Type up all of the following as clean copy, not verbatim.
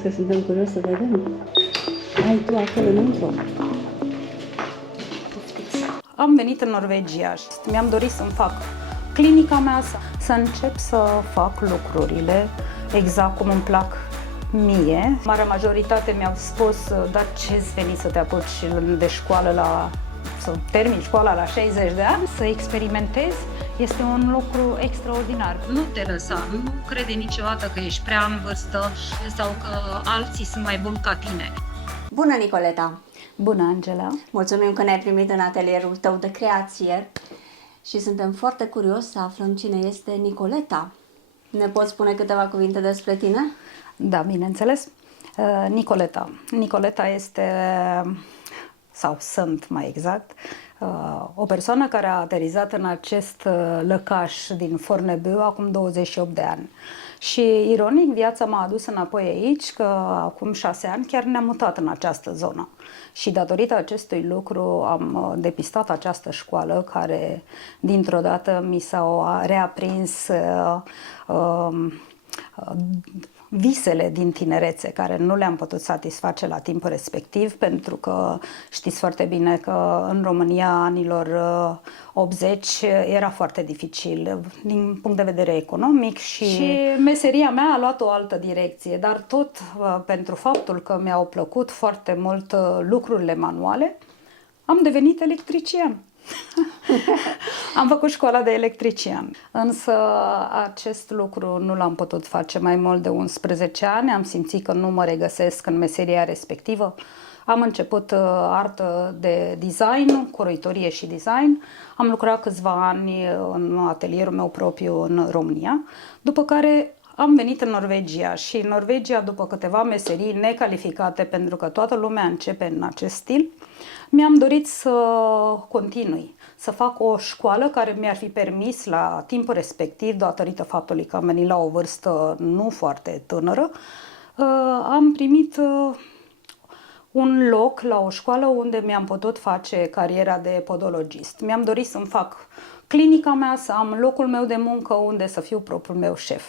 Bineînțeles că suntem curioși să vedem. Ai tu acolo înăuntru? Am venit în Norvegia și mi-am dorit să-mi fac clinica mea, să încep să fac lucrurile exact cum îmi plac mie. Marea majoritate mi-au spus, dar ce-ți veni să te apuci de școală să termini școala la 60 de ani? Să experimentezi este un lucru extraordinar. Nu te lăsa, nu crede niciodată că ești prea în vârstă sau că alții sunt mai buni ca tine. Bună, Nicoleta! Bună, Angela! Mulțumim că ne-ai primit în atelierul tău de creație și suntem foarte curioși să aflăm cine este Nicoleta. Ne poți spune câteva cuvinte despre tine? Da, bineînțeles. Nicoleta. Nicoleta este, sau sunt mai exact, o persoană care a aterizat în acest lăcaș din Fornebu acum 28 de ani. Și, ironic, viața m-a adus înapoi aici, că acum 6 ani chiar ne-am mutat în această zonă. Și datorită acestui lucru am depistat această școală care, dintr-o dată, mi s-au reaprins visele din tinerețe, care nu le-am putut satisface la timpul respectiv, pentru că știți foarte bine că în România anilor 80 era foarte dificil din punct de vedere economic și meseria mea a luat o altă direcție, dar tot pentru faptul că mi-au plăcut foarte mult lucrurile manuale, am devenit electrician. Am făcut școala de electrician, însă acest lucru nu l-am putut face mai mult de 11 ani. Am simțit că nu mă regăsesc în meseria respectivă. Am început artă de design, croitorie și design. Am lucrat câțiva ani în atelierul meu propriu în România, după care am venit în Norvegia și în Norvegia, după câteva meserii necalificate, pentru că toată lumea începe în acest stil, mi-am dorit să continui, să fac o școală care mi-ar fi permis la timpul respectiv, datorită faptului că am venit la o vârstă nu foarte tânără, am primit un loc la o școală unde mi-am putut face cariera de podologist. Mi-am dorit să-mi fac clinica mea, să am locul meu de muncă unde să fiu propriul meu șef.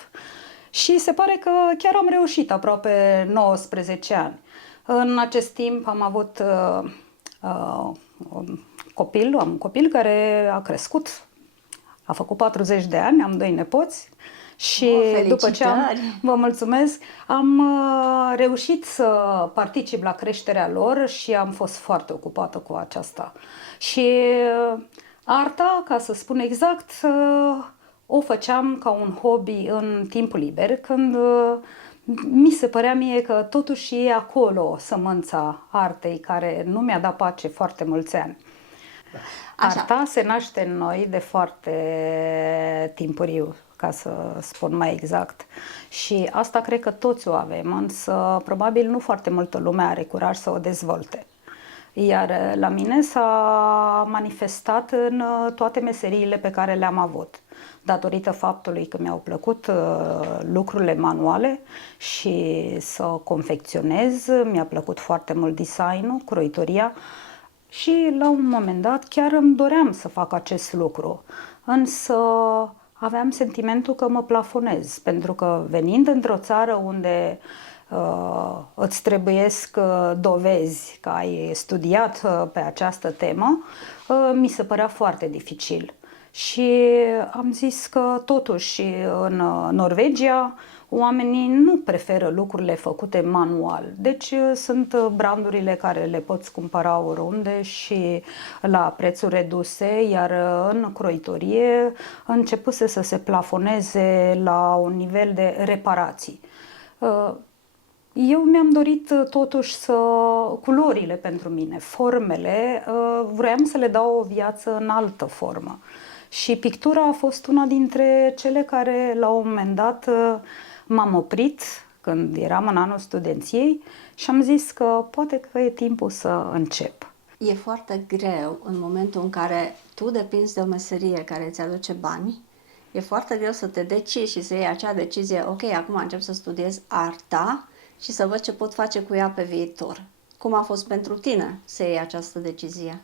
Și se pare că chiar am reușit aproape 19 ani. În acest timp am avut un copil care a crescut, a făcut 40 de ani, am 2 nepoți și după ce vă mulțumesc, am reușit să particip la creșterea lor și am fost foarte ocupată cu aceasta. Și arta, ca să spun exact, o făceam ca un hobby în timpul liber, când mi se părea mie că totuși e acolo sămânța artei, care nu mi-a dat pace foarte mulți ani. Așa. Arta se naște în noi de foarte timpuriu, ca să spun mai exact. Și asta cred că toți o avem, însă probabil nu foarte multă lume are curaj să o dezvolte. Iar la mine s-a manifestat în toate meseriile pe care le-am avut, datorită faptului că mi-au plăcut lucrurile manuale și să confecționez, mi-a plăcut foarte mult design-ul, croitoria și la un moment dat chiar îmi doream să fac acest lucru, însă aveam sentimentul că mă plafonez, pentru că venind într-o țară unde îți trebuiesc dovezi că ai studiat pe această temă, mi se părea foarte dificil. Și am zis că totuși în Norvegia oamenii nu preferă lucrurile făcute manual. Deci sunt brandurile care le poți cumpăra oriunde și la prețuri reduse, iar în croitorie începuse să se plafoneze la un nivel de reparații. Eu mi-am dorit totuși culorile pentru mine, formele, vroiam să le dau o viață în altă formă. Și pictura a fost una dintre cele care la un moment dat m-am oprit când eram în anul studenției și am zis că poate că e timpul să încep. E foarte greu în momentul în care tu depinzi de o meserie care îți aduce bani, e foarte greu să te decizi și să iei acea decizie, ok, acum încep să studiez arta și să văd ce pot face cu ea pe viitor. Cum a fost pentru tine să iei această decizie?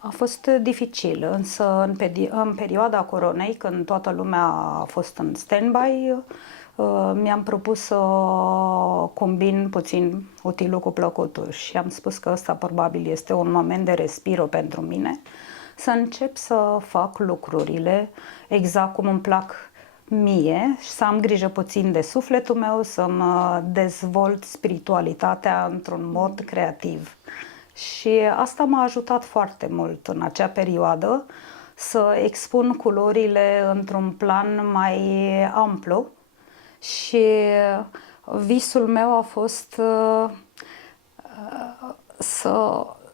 A fost dificil, însă în perioada coronei, când toată lumea a fost în stand-by, mi-am propus să combin puțin utilul cu plăcutul și am spus că ăsta probabil este un moment de respiro pentru mine, să încep să fac lucrurile exact cum îmi plac mie și să am grijă puțin de sufletul meu, să mă dezvolt spiritualitatea într-un mod creativ. Și asta m-a ajutat foarte mult în acea perioadă să expun culorile într-un plan mai amplu și visul meu a fost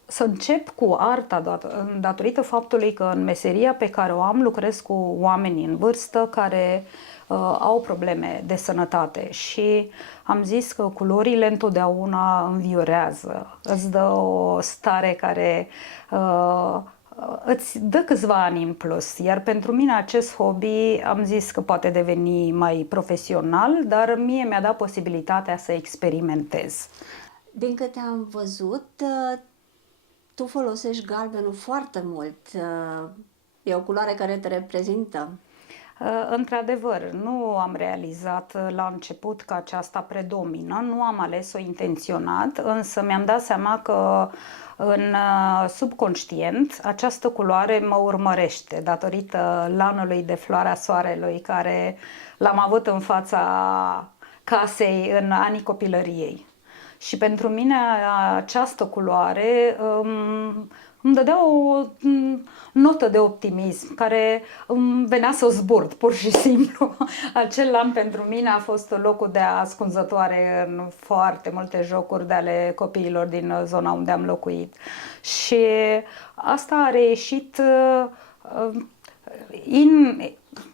să încep cu arta datorită faptului că în meseria pe care o am lucrez cu oameni în vârstă care au probleme de sănătate și am zis că culorile întotdeauna înviorează, îți dă o stare care îți dă câțiva ani în plus, iar pentru mine acest hobby am zis că poate deveni mai profesional, dar mie mi-a dat posibilitatea să experimentez. Din câte am văzut, tu folosești galbenul foarte mult. E o culoare care te reprezintă. Într-adevăr, nu am realizat la început că aceasta predomină, nu am ales-o intenționat, însă mi-am dat seama că în subconștient această culoare mă urmărește datorită lanului de floarea soarelui care l-am avut în fața casei în anii copilăriei. Și pentru mine această culoare îmi dădea o notă de optimism care îmi venea să o zburt, pur și simplu. Acel lan pentru mine a fost locul de ascunzătoare în foarte multe jocuri de ale copiilor din zona unde am locuit. Și asta a reieșit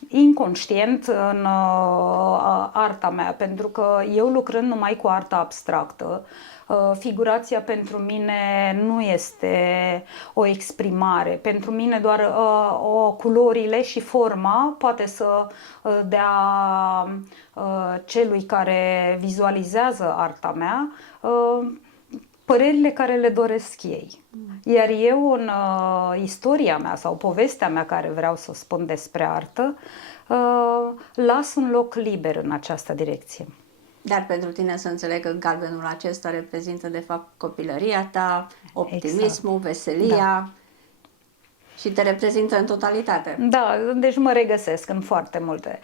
inconștient în arta mea, pentru că eu lucrând numai cu arta abstractă, figurația pentru mine nu este o exprimare. Pentru mine doar culorile și forma poate să dea celui care vizualizează arta mea părerile care le doresc ei. Iar eu în istoria mea sau povestea mea care vreau să o spun despre artă, las un loc liber în această direcție. Dar pentru tine să înțeleg că galbenul acesta reprezintă de fapt copilăria ta, optimismul, exact. Veselia, da. Și te reprezintă în totalitate. Da, deci mă regăsesc în foarte multe.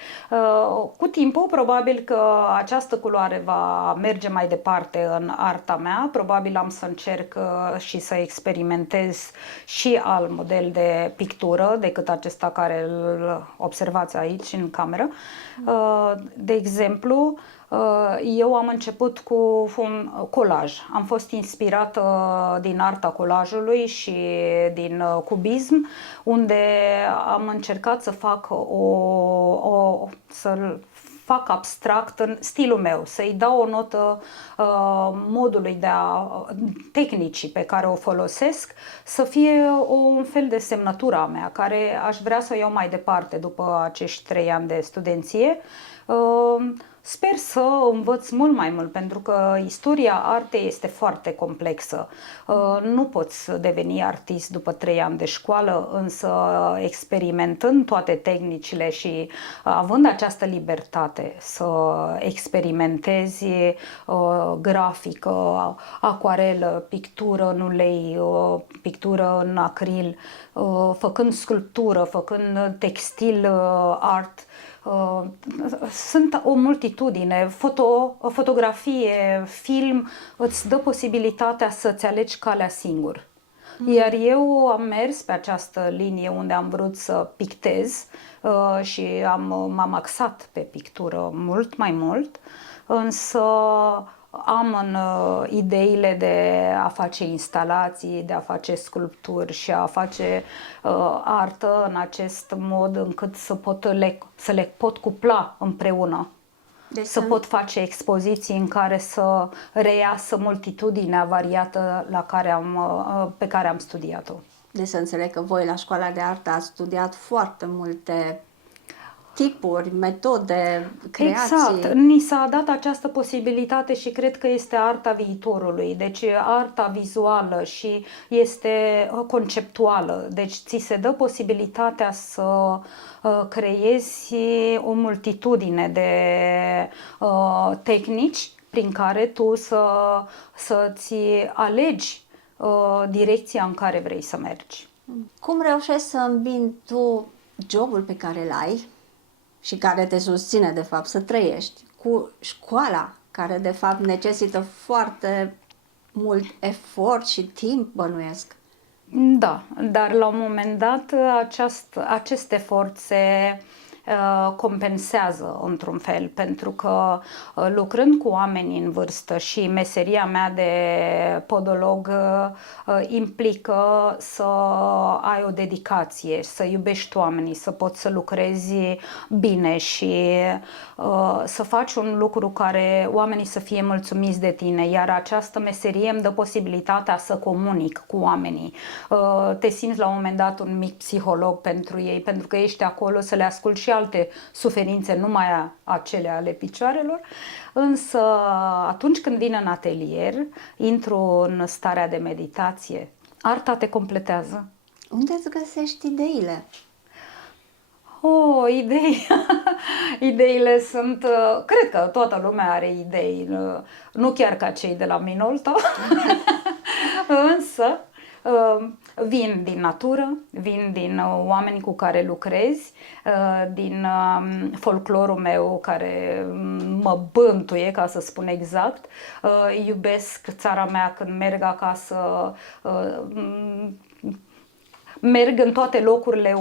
Cu timpul, probabil că această culoare va merge mai departe în arta mea. Probabil am să încerc și să experimentez și alt model de pictură decât acesta care îl observați aici în cameră. De exemplu, eu am început cu un colaj. Am fost inspirată din arta colajului și din cubism, unde am încercat să fac să fac abstract în stilul meu, să-i dau o notă modului tehnicii pe care o folosesc, să fie un fel de semnătură a mea, care aș vrea să o iau mai departe după acești 3 ani de studenție. Sper să învăț mult mai mult, pentru că istoria artei este foarte complexă. Nu poți deveni artist după 3 ani de școală, însă experimentând toate tehnicile și având această libertate să experimentezi grafică, acuarelă, pictură în ulei, pictură în acril, făcând sculptură, făcând textil art, sunt o multitudine, fotografie, film, îți dă posibilitatea să-ți alegi calea singur. Iar eu am mers pe această linie unde am vrut să pictez și m-am axat pe pictură mult mai mult, însă am în ideile de a face instalații, de a face sculpturi și a face artă în acest mod încât să le pot cupla împreună. Deci să pot face expoziții în care să reiasă multitudinea variată pe care am studiat-o. Deci să înțeleg că voi la școala de artă ați studiat foarte multe tipuri, metode, creații. Exact. Ni s-a dat această posibilitate și cred că este arta viitorului. Deci arta vizuală și este conceptuală. Deci ți se dă posibilitatea să creezi o multitudine de tehnici prin care tu să-ți alegi direcția în care vrei să mergi. Cum reușești să îmbini tu jobul pe care îl ai și care te susține, de fapt, să trăiești, cu școala, care, de fapt, necesită foarte mult efort și timp, bănuiesc? Da, dar la un moment dat acest efort se compensează într-un fel, pentru că lucrând cu oameni în vârstă și meseria mea de podolog implică să ai o dedicație, să iubești oamenii, să poți să lucrezi bine și să faci un lucru care oamenii să fie mulțumiți de tine, iar această meserie îmi dă posibilitatea să comunic cu oamenii. Te simți la un moment dat un mic psiholog pentru ei, pentru că ești acolo să le asculți și alte suferințe, numai acele ale picioarelor, însă atunci când vin în atelier, intru în starea de meditație. Arta te completează. Unde îți găsești ideile? Idei. Ideile sunt, cred că toată lumea are idei, nu chiar ca cei de la Minolta, însă vin din natură, vin din oameni cu care lucrezi, din folclorul meu care mă bântuie, ca să spun exact. Iubesc țara mea când merg acasă, merg în toate locurile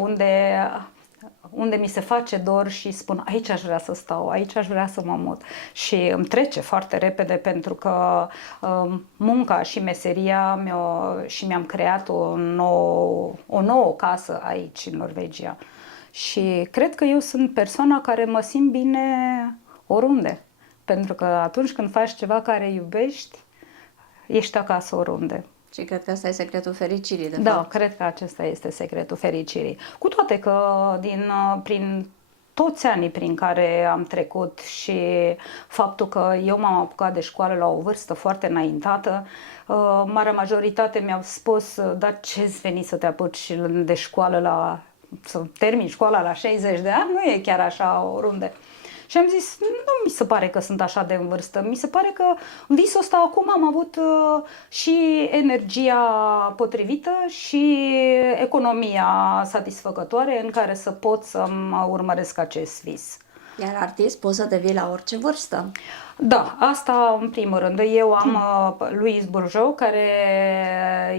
unde mi se face dor și spun aici aș vrea să stau, aici aș vrea să mă mut, și îmi trece foarte repede pentru că munca și meseria și mi-am creat o nouă casă aici în Norvegia și cred că eu sunt persoana care mă simt bine oriunde, pentru că atunci când faci ceva care iubești, ești acasă oriunde. Și cred că ăsta e secretul fericirii, de Da, fapt. cred că acesta este secretul fericirii. Cu toate că prin toți anii prin care am trecut și faptul că eu m-am apucat de școală la o vârstă foarte înaintată, marea majoritate mi-au spus, dar ce-ți veni să te apuci de școală să termini școala la 60 de ani? Nu e chiar așa oriunde. Și am zis, nu mi se pare că sunt așa de în vârstă, mi se pare că visul ăsta acum am avut și energia potrivită și economia satisfăcătoare în care să pot să-mi urmăresc acest vis. Iar artist poți să devii la orice vârstă. Da, asta în primul rând. Eu am Louise Bourgeau, care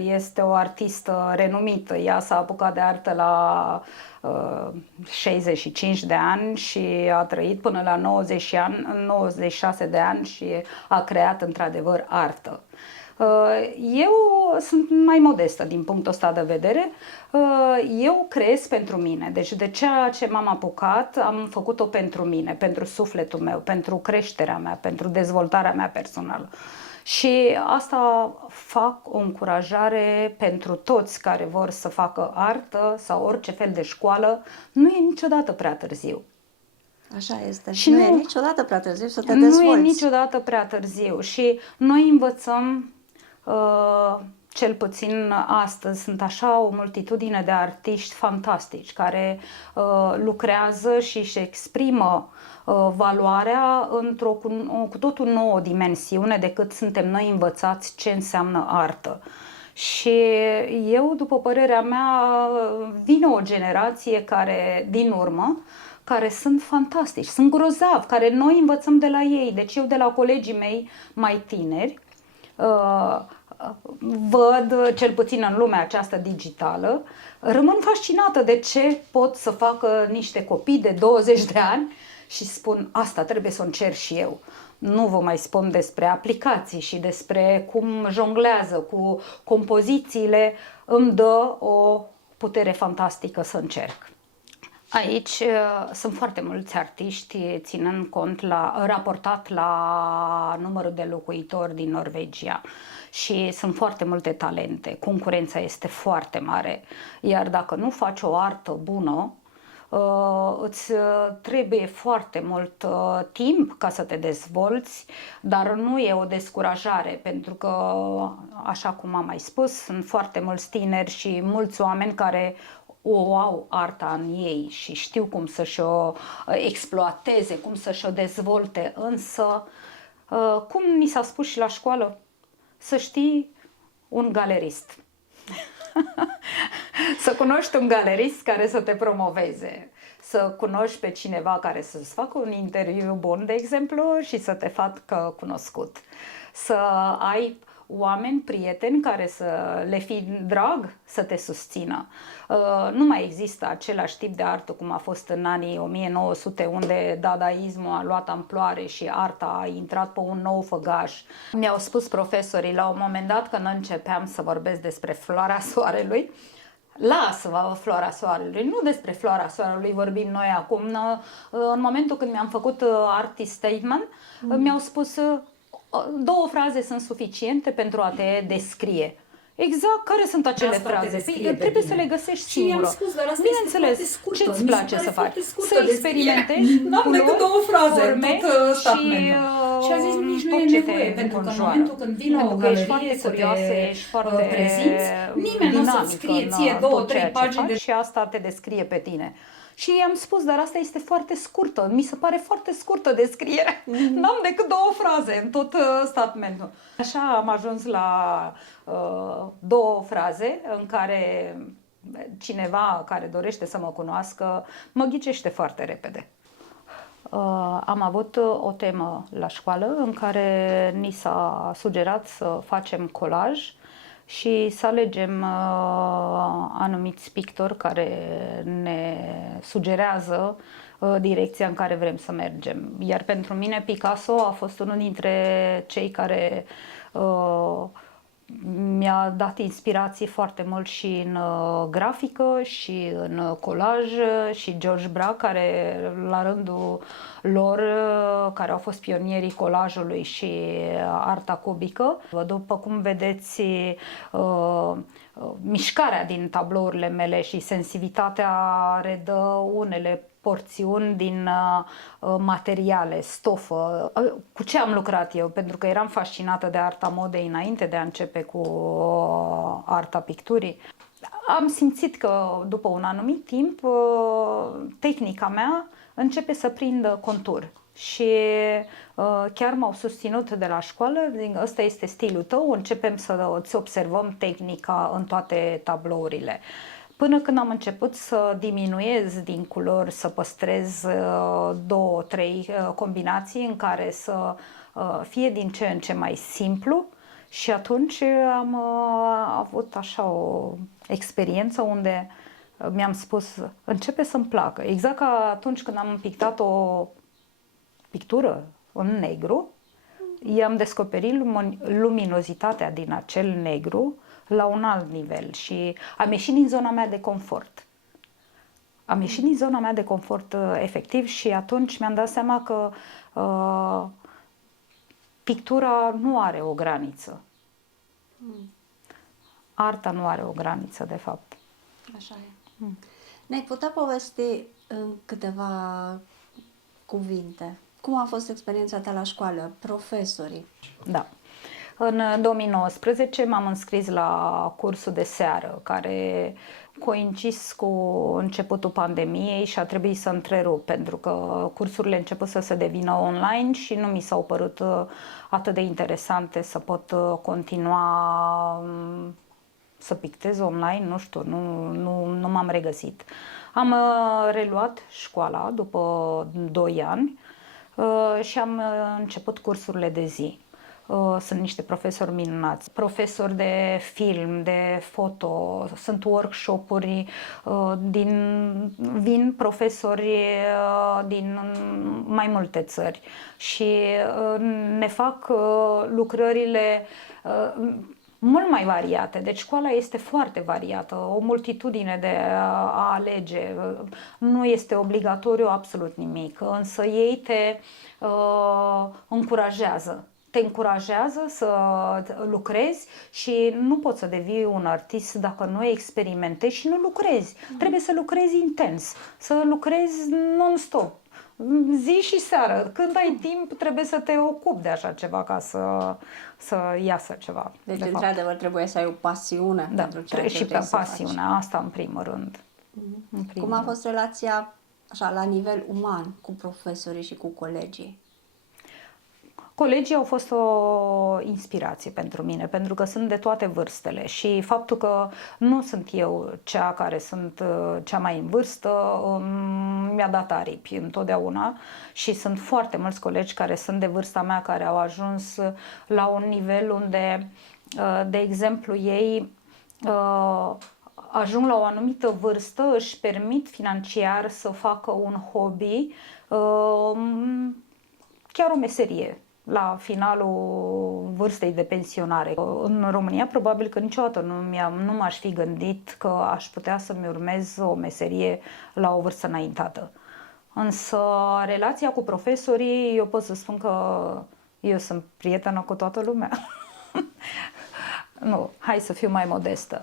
este o artistă renumită. Ea s-a apucat de artă la 65 de ani și a trăit până la 96 de ani și a creat într-adevăr artă. Eu sunt mai modestă din punctul ăsta de vedere. Eu creez pentru mine. Deci de ceea ce m-am apucat, am făcut-o pentru mine, pentru sufletul meu, pentru creșterea mea, pentru dezvoltarea mea personală. Și asta fac o încurajare pentru toți care vor să facă artă sau orice fel de școală. Nu e niciodată prea târziu. Așa este. Și nu e niciodată prea târziu să te dezvolți. Nu e niciodată prea târziu și noi învățăm, cel puțin astăzi, sunt așa o multitudine de artiști fantastici care lucrează și își exprimă valoarea cu totul nouă dimensiune decât suntem noi învățați ce înseamnă artă. Și eu, după părerea mea, vine o generație din urmă, care sunt fantastici, sunt grozavi, care noi învățăm de la ei. Deci eu de la colegii mei mai tineri văd, cel puțin în lumea aceasta digitală, rămân fascinată de ce pot să facă niște copii de 20 de ani și spun, asta trebuie să o încerc și eu. Nu vă mai spun despre aplicații și despre cum jonglează cu compozițiile, îmi dă o putere fantastică să încerc. Aici sunt foarte mulți artiști, ținând cont raportat la numărul de locuitori din Norvegia, și sunt foarte multe talente, concurența este foarte mare, iar dacă nu faci o artă bună, îți trebuie foarte mult timp ca să te dezvolți, dar nu e o descurajare, pentru că, așa cum am mai spus, sunt foarte mulți tineri și mulți oameni care o au arta în ei și știu cum să-și o exploateze, cum să-și o dezvolte, însă, cum ni s-a spus și la școală, să știi un galerist. Să cunoști un galerist care să te promoveze, să cunoști pe cineva care să-ți facă un interviu bun, de exemplu, și să te facă cunoscut. Să ai oameni, prieteni care să le fii drag să te susțină. Nu mai există același tip de artă cum a fost în anii 1900, unde dadaismul a luat amploare și arta a intrat pe un nou făgaș. Mi-au spus profesorii la un moment dat, când începeam să vorbesc despre floarea soarelui, lasă-vă floarea soarelui, nu despre floarea soarelui vorbim noi acum. În momentul când mi-am făcut artist statement, mi-au spus 2 fraze sunt suficiente pentru a te descrie. Exact, care sunt acele fraze? Trebuie să le găsești singură. Bineînțeles, ce îți place să faci? Să experimentezi culori, forme și a zis, nici nu e nevoie, pentru că în momentul când vine o galerie să te prezinți, nimeni nu o să-ți scrie ție 2-3 pagini și asta te descrie pe tine. Și i-am spus, dar asta este foarte scurtă, mi se pare foarte scurtă descrierea. N-am decât 2 fraze în tot statementul. Așa am ajuns la 2 fraze în care cineva care dorește să mă cunoască mă ghicește foarte repede. Am avut o temă la școală în care ni s-a sugerat să facem colaj și să alegem anumiți pictori care ne sugerează direcția în care vrem să mergem. Iar pentru mine Picasso a fost unul dintre cei care mi-a dat inspirație foarte mult și în grafică și în colaj, și George Braque, care la rândul lor, care au fost pionierii colajului și arta cubică. După cum vedeți, mișcarea din tablourile mele și sensibilitatea redă unele porțiuni din materiale, stofă. Cu ce am lucrat eu? Pentru că eram fascinată de arta modei înainte de a începe cu arta picturii. Am simțit că după un anumit timp tehnica mea începe să prindă contur. Și chiar m-au susținut de la școală, ăsta este stilul tău, începem să îți observăm tehnica în toate tablourile. Până când am început să diminuez din culori, să păstrez 2-3 combinații în care să fie din ce în ce mai simplu, și atunci am avut așa o experiență unde mi-am spus, începe să-mi placă. Exact ca atunci când am pictat o pictură în negru, i-am descoperit luminozitatea din acel negru la un alt nivel și am ieșit din zona mea de confort. Am ieșit din zona mea de confort efectiv și atunci mi-am dat seama că pictura nu are o graniță. Arta nu are o graniță, de fapt. Așa e. Ne-ai putea povesti în câteva cuvinte cum a fost experiența ta la școală, profesorii? Da. În 2019 m-am înscris la cursul de seară, care coincis cu începutul pandemiei și a trebuit să întrerup, pentru că cursurile început să se devină online și nu mi s-au părut atât de interesante să pot continua să pictez online, nu știu, nu m-am regăsit. Am reluat școala după 2 ani și am început cursurile de zi. Sunt niște profesori minunați, profesori de film, de foto, sunt workshop-uri, vin profesori din mai multe țări și ne fac lucrările mult mai variate. Deci școala este foarte variată, o multitudine de a alege, nu este obligatoriu absolut nimic, însă ei te încurajează. te încurajează să lucrezi și nu poți să devii un artist dacă nu experimentezi și nu lucrezi. Trebuie să lucrezi intens, să lucrezi non-stop. Zi și seară. Când ai timp, trebuie să te ocupi de așa ceva ca să iasă ceva. Deci, într-adevăr, trebuie să ai o pasiune pentru ceea ce și vrei să pasiunea, faci. asta în primul rând. Cum a fost relația, așa, la nivel uman, cu profesorii și cu colegii? Colegii au fost o inspirație pentru mine, pentru că sunt de toate vârstele și faptul că nu sunt eu cea care sunt cea mai în vârstă mi-a dat aripi întotdeauna și sunt foarte mulți colegi care sunt de vârsta mea, care au ajuns la un nivel unde, de exemplu, ei ajung la o anumită vârstă, își permit financiar să facă un hobby, chiar o meserie, la finalul vârstei de pensionare. În România probabil că niciodată nu m-aș fi gândit că aș putea să-mi urmez o meserie la o vârstă înaintată. Însă relația cu profesorii, eu pot să spun că eu sunt prietenă cu toată lumea. Nu, hai să fiu mai modestă.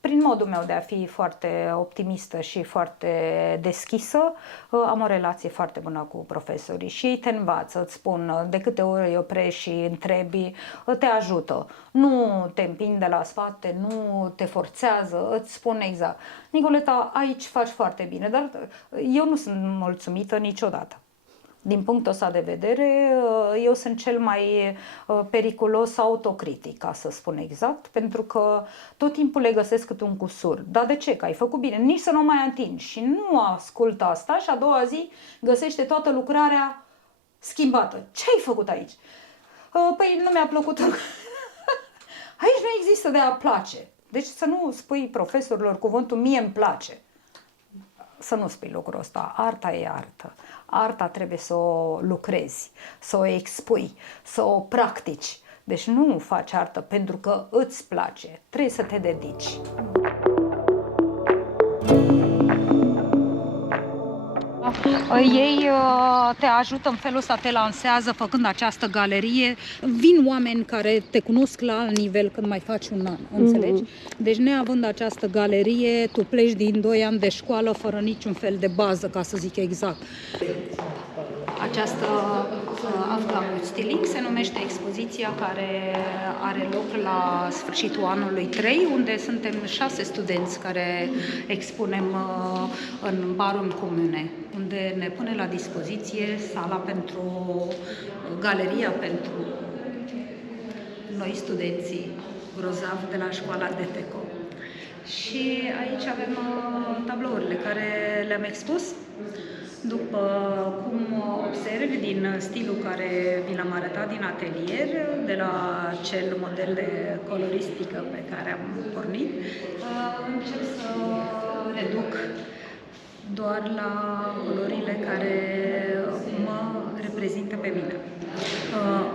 Prin modul meu de a fi foarte optimistă și foarte deschisă, am o relație foarte bună cu profesorii și ei te învață, îți spun de câte ori îi oprești și întrebi, te ajută. Nu te împing de la spate, nu te forțează, îți spun exact. Nicoleta, aici faci foarte bine, dar eu nu sunt mulțumită niciodată. Din punctul ăsta de vedere, eu sunt cel mai periculos autocritic, ca să spun exact, pentru că tot timpul le găsesc câte un cusur. Dar de ce? Că ai făcut bine, nici să nu mai atingi. Și nu ascultă asta și a doua zi găsește toată lucrarea schimbată. Ce ai făcut aici? Păi nu mi-a plăcut. Aici nu există de a place. Deci să nu spui profesorilor cuvântul mie îmi place. Să nu spui lucrul ăsta. Arta e artă. Arta trebuie să o lucrezi, să o expui, să o practici. Deci nu faci artă pentru că îți place. Trebuie să te dedici. Ei te ajută în felul ăsta, te lansează făcând această galerie. Vin oameni care te cunosc la alt nivel când mai faci un an, înțelegi? Deci neavând această galerie, tu pleci din 2 ani de școală fără niciun fel de bază, ca să zic exact. Această Afternoon Styling se numește expoziția, care are loc la sfârșitul anului 3, unde suntem 6 studenți care expunem în barul comune, unde ne pune la dispoziție sala pentru galeria pentru noi studenții grozavi de la școala de Teco. Și aici avem tablourile care le-am expus. După cum observi din stilul care vi l-am arătat din atelier, de la cel model de coloristică pe care am pornit, încerc să reduc doar la culorile care mă reprezintă pe mine.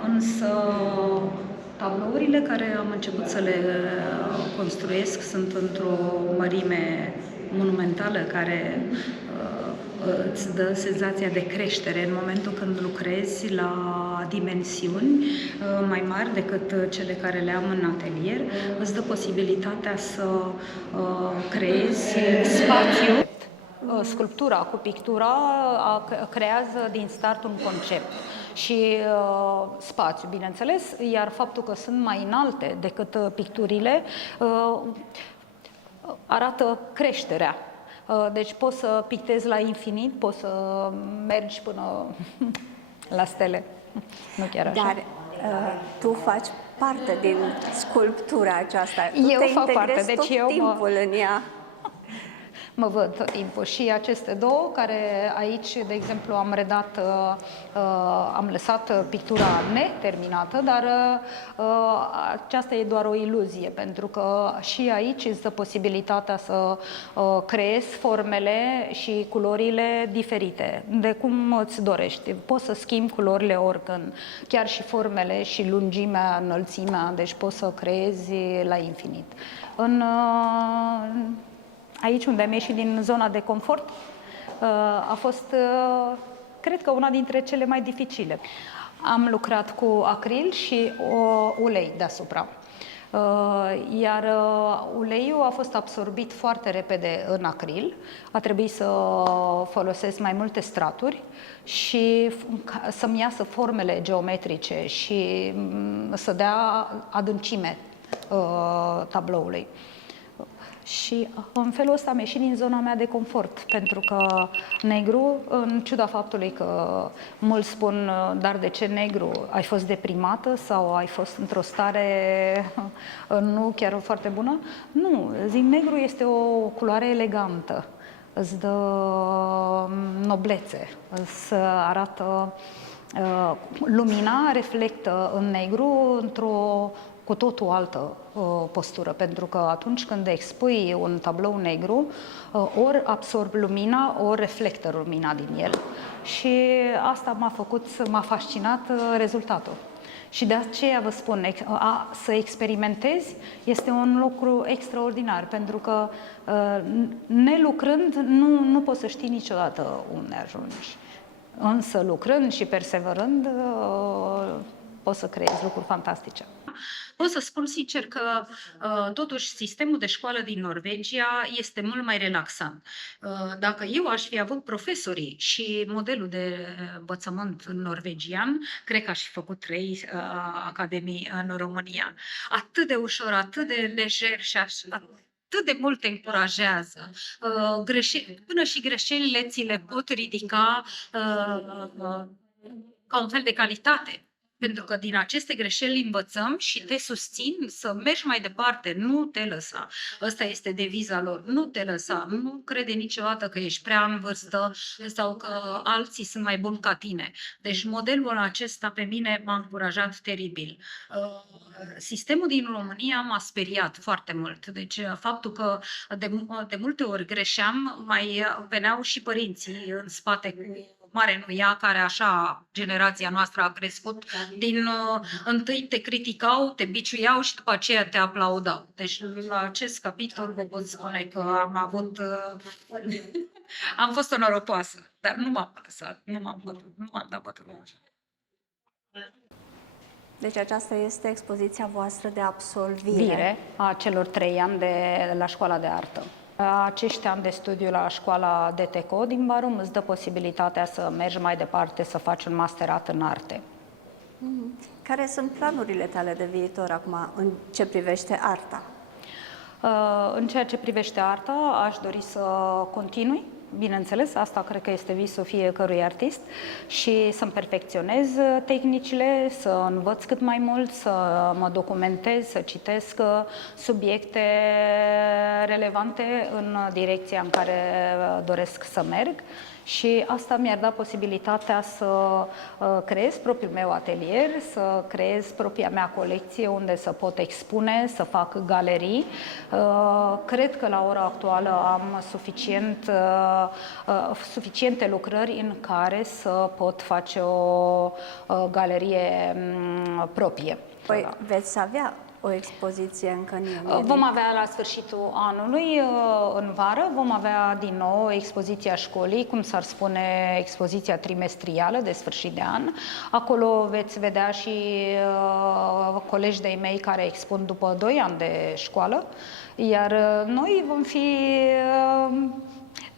Însă tablourile care am început să le construiesc sunt într-o mărime monumentală care îți dă senzația de creștere în momentul când lucrezi la dimensiuni mai mari decât cele care le am în atelier. Îți dă posibilitatea să creezi spațiu. Sculptura cu pictura creează din start un concept și spațiu, bineînțeles, iar faptul că sunt mai înalte decât picturile arată creșterea. Deci poți să pictezi la infinit, poți să mergi până la stele. Nu chiar așa. Dar tu faci parte din sculptura aceasta. Eu fac parte, deci tot timpul în ea. Mă văd tot timpul și aceste două, care aici, de exemplu, am redat, am lăsat pictura neterminată, dar aceasta e doar o iluzie, pentru că și aici îți dă posibilitatea să creezi formele și culorile diferite, de cum îți dorești. Poți să schimbi culorile oricând, chiar și formele și lungimea, înălțimea, deci poți să creezi la infinit. Aici unde am ieșit din zona de confort a fost, cred că, una dintre cele mai dificile. am lucrat cu acril și ulei deasupra. Iar uleiul a fost absorbit foarte repede în acril, a trebuit să folosesc mai multe straturi și să-mi iasă formele geometrice și să dea adâncime tabloului. Și în felul ăsta am ieșit din zona mea de confort, pentru că negru, în ciuda faptului că mulți spun, dar de ce negru? Ai fost deprimată sau ai fost într-o stare nu chiar foarte bună? Nu, zic, negru este o culoare elegantă, îți dă noblețe, îți arată, lumina reflectă în negru într-o cu totul altă postură, pentru că atunci când expui un tablou negru, ori absorb lumina, ori reflectă lumina din el. Și asta m-a fascinat rezultatul. Și de aceea vă spun, să experimentezi este un lucru extraordinar, pentru că nelucrând nu poți să știi niciodată unde ajungi. Însă lucrând și perseverând, poți să creezi lucruri fantastice. Pot să spun sincer că totuși sistemul de școală din Norvegia este mult mai relaxant. Dacă eu aș fi avut profesorii și modelul de învățământ norvegian, cred că aș fi făcut 3 academii în România. Atât de ușor, atât de lejer și atât de mult te încurajează. Până și greșelile ți le pot ridica ca un fel de calitate. Pentru că din aceste greșeli învățăm și te susțin să mergi mai departe, nu te lăsa. Ăsta este deviza lor, nu te lăsa, nu crede niciodată că ești prea în vârstă sau că alții sunt mai buni ca tine. Deci modelul acesta pe mine m-a încurajat teribil. Sistemul din România m-a speriat foarte mult. Deci faptul că de multe ori greșeam, mai veneau și părinții în spate cu mare nu ea, care așa generația noastră a crescut, întâi te criticau, te biciuiau și după aceea te aplaudau. Deci la acest capitol vă pot spune că am fost o norocoasă, dar nu m-am lăsat, nu m-am dat bătut. Deci aceasta este expoziția voastră de absolvire a celor 3 ani de la Școala de Artă. Acești ani de studiu la școala DTCO din Barum îți dă posibilitatea să mergi mai departe, să faci un masterat în arte. Care sunt planurile tale de viitor acum în ce privește arta? În ceea ce privește arta, aș dori să continui. Bineînțeles, asta cred că este visul fiecărui artist și să-mi perfecționez tehnicile, să învăț cât mai mult, să mă documentez, să citesc subiecte relevante în direcția în care doresc să merg. Și asta mi-ar da posibilitatea să creez propriul meu atelier, să creez propria mea colecție unde să pot expune, să fac galerii. Cred că la ora actuală am suficiente lucrări în care să pot face o galerie proprie. Păi veți avea o expoziție încă în iunie? Vom avea la sfârșitul anului, în vară, vom avea din nou expoziția școlii, cum s-ar spune, expoziția trimestrială de sfârșit de an. Acolo veți vedea și colegi de-ai mei care expun după 2 ani de școală, iar noi vom fi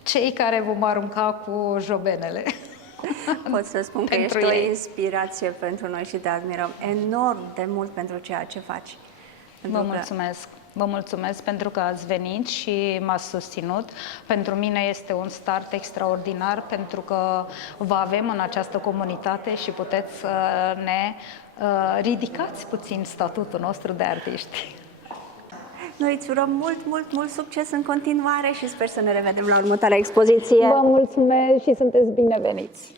cei care vom arunca cu jobenele. Pot să spun că ești o inspirație pentru noi și te admirăm enorm de mult pentru ceea ce faci. Vă mulțumesc. Vă mulțumesc pentru că ați venit și m-ați susținut. Pentru mine este un start extraordinar pentru că vă avem în această comunitate și puteți să ne ridicați puțin statutul nostru de artiști. Noi îți urăm mult succes în continuare și sper să ne revedem la următoarea expoziție. Vă mulțumesc și sunteți bineveniți!